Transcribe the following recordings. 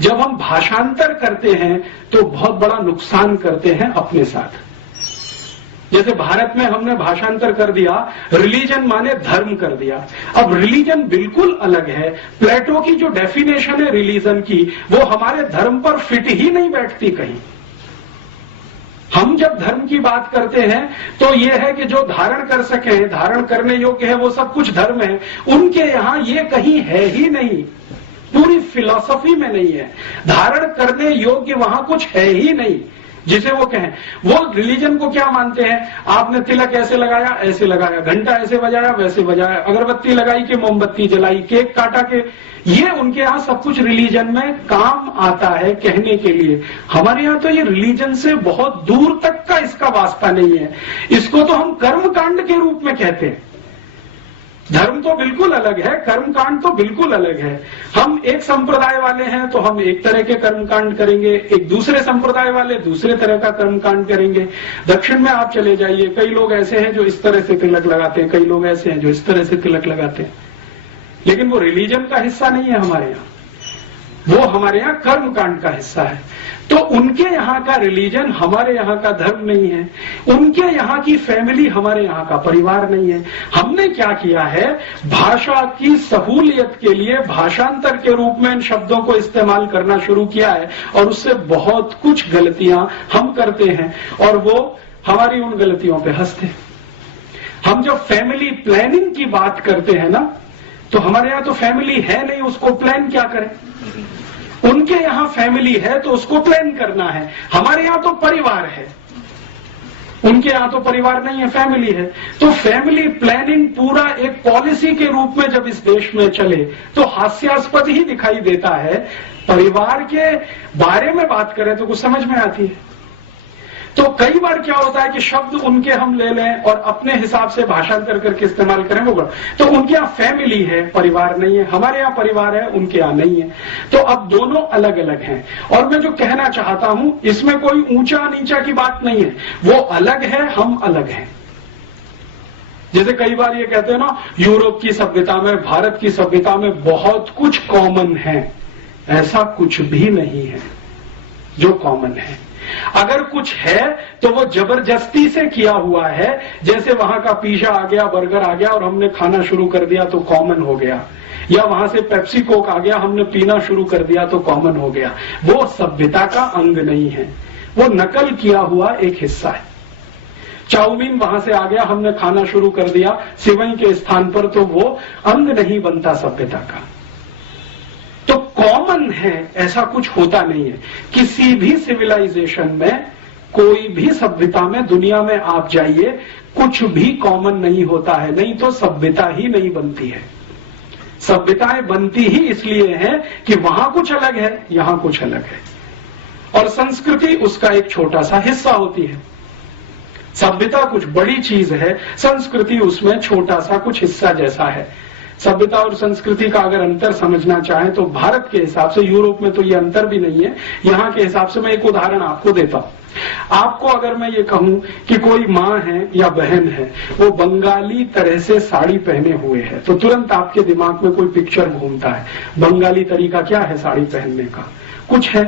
जब हम भाषांतर करते हैं तो बहुत बड़ा नुकसान करते हैं अपने साथ। जैसे भारत में हमने भाषांतर कर दिया, रिलीजन माने धर्म कर दिया। अब रिलीजन बिल्कुल अलग है। प्लेटो की जो डेफिनेशन है रिलीजन की, वो हमारे धर्म पर फिट ही नहीं बैठती कहीं। हम जब धर्म की बात करते हैं तो ये है कि जो धारण कर सके, धारण करने योग्य है, वो सब कुछ धर्म है। उनके यहां ये कहीं है ही नहीं, पूरी फिलॉसफी में नहीं है। धारण करने योग्य वहां कुछ है ही नहीं जिसे वो कहें। वो रिलीजन को क्या मानते हैं, आपने तिलक ऐसे लगाया, ऐसे लगाया, घंटा ऐसे बजाया, वैसे बजाया, अगरबत्ती लगाई कि मोमबत्ती जलाई, केक काटा के, ये उनके यहाँ सब कुछ रिलीजन में काम आता है कहने के लिए। हमारे यहाँ तो ये रिलीजन से बहुत दूर तक का इसका वास्ता नहीं है। इसको तो हम कर्मकांड के रूप में कहते हैं। धर्म तो बिल्कुल अलग है, कर्मकांड तो बिल्कुल अलग है। हम एक संप्रदाय वाले हैं तो हम एक तरह के कर्मकांड करेंगे, एक दूसरे संप्रदाय वाले दूसरे तरह का कर्मकांड करेंगे। दक्षिण में आप चले जाइए, कई लोग ऐसे हैं जो इस तरह से तिलक लगाते हैं, कई लोग ऐसे हैं जो इस तरह से तिलक लगाते हैं, लेकिन वो रिलीजन का हिस्सा नहीं है हमारे यहाँ, वो हमारे यहाँ कर्मकांड का हिस्सा है। तो उनके यहाँ का रिलीजन हमारे यहाँ का धर्म नहीं है, उनके यहाँ की फैमिली हमारे यहाँ का परिवार नहीं है। हमने क्या किया है, भाषा की सहूलियत के लिए भाषांतर के रूप में इन शब्दों को इस्तेमाल करना शुरू किया है, और उससे बहुत कुछ गलतियां हम करते हैं और वो हमारी उन गलतियों पे हंसते हैं। हम जब फैमिली प्लानिंग की बात करते हैं ना, तो हमारे यहाँ तो फैमिली है नहीं, उसको प्लान क्या करें। उनके यहाँ फैमिली है तो उसको प्लान करना है, हमारे यहाँ तो परिवार है, उनके यहाँ तो परिवार नहीं है, फैमिली है। तो फैमिली प्लानिंग पूरा एक पॉलिसी के रूप में जब इस देश में चले तो हास्यास्पद ही दिखाई देता है। परिवार के बारे में बात करें तो कुछ समझ में आती है। तो कई बार क्या होता है कि शब्द उनके हम ले लें और अपने हिसाब से भाषांतर करके इस्तेमाल करें, होगा तो उनके यहाँ फैमिली है, परिवार नहीं है, हमारे यहाँ परिवार है, उनके यहाँ नहीं है। तो अब दोनों अलग अलग हैं। और मैं जो कहना चाहता हूं, इसमें कोई ऊंचा नीचा की बात नहीं है, वो अलग है, हम अलग हैं। जैसे कई बार ये कहते हैं ना, यूरोप की सभ्यता में, भारत की सभ्यता में बहुत कुछ कॉमन है। ऐसा कुछ भी नहीं है जो कॉमन है। अगर कुछ है तो वो जबरदस्ती से किया हुआ है। जैसे वहां का पिज़्ज़ा आ गया, बर्गर आ गया और हमने खाना शुरू कर दिया तो कॉमन हो गया, या वहां से पेप्सी कोक आ गया, हमने पीना शुरू कर दिया तो कॉमन हो गया। वो सभ्यता का अंग नहीं है, वो नकल किया हुआ एक हिस्सा है। चाउमीन वहां से आ गया, हमने खाना शुरू कर दिया सिवई के स्थान पर, तो वो अंग नहीं बनता सभ्यता का। तो कॉमन है ऐसा कुछ होता नहीं है। किसी भी सिविलाइजेशन में, कोई भी सभ्यता में, दुनिया में आप जाइए, कुछ भी कॉमन नहीं होता है, नहीं तो सभ्यता ही नहीं बनती है। सभ्यताएं बनती ही इसलिए हैं कि वहां कुछ अलग है, यहां कुछ अलग है, और संस्कृति उसका एक छोटा सा हिस्सा होती है। सभ्यता कुछ बड़ी चीज है, संस्कृति उसमें छोटा सा कुछ हिस्सा जैसा है। सभ्यता और संस्कृति का अगर अंतर समझना चाहें तो भारत के हिसाब से, यूरोप में तो ये अंतर भी नहीं है, यहां के हिसाब से मैं एक उदाहरण आपको देता हूं। आपको अगर मैं ये कहूं कि कोई माँ है या बहन है, वो बंगाली तरह से साड़ी पहने हुए है, तो तुरंत आपके दिमाग में कोई पिक्चर घूमता है। बंगाली तरीका क्या है साड़ी पहनने का, कुछ है।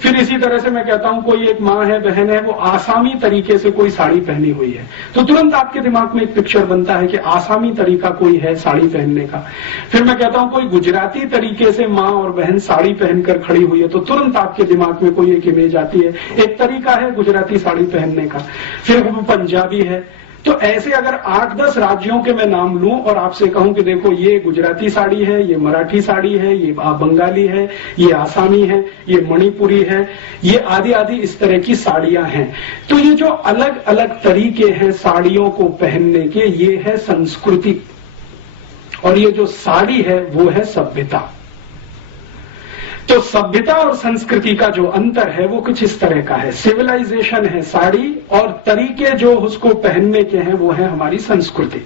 फिर इसी तरह से मैं कहता हूं कोई एक माँ है, बहन है, वो आसामी तरीके से कोई साड़ी पहनी हुई है, तो तुरंत आपके दिमाग में एक पिक्चर बनता है कि आसामी तरीका कोई है साड़ी पहनने का। फिर मैं कहता हूं कोई गुजराती तरीके से माँ और बहन साड़ी पहनकर खड़ी हुई है, तो तुरंत आपके दिमाग में कोई एक इमेज आती है, एक तरीका है गुजराती साड़ी पहनने का। फिर वो पंजाबी है। तो ऐसे अगर 8-10 राज्यों के मैं नाम लूं और आपसे कहूं कि देखो ये गुजराती साड़ी है, ये मराठी साड़ी है, ये बंगाली है, ये आसामी है, ये मणिपुरी है, ये आदि आदि इस तरह की साड़ियां हैं, तो ये जो अलग अलग तरीके हैं साड़ियों को पहनने के, ये है संस्कृति, और ये जो साड़ी है वो है सभ्यता। तो सभ्यता और संस्कृति का जो अंतर है वो कुछ इस तरह का है। सिविलाइजेशन है साड़ी, और तरीके जो उसको पहनने के हैं वो है हमारी संस्कृति।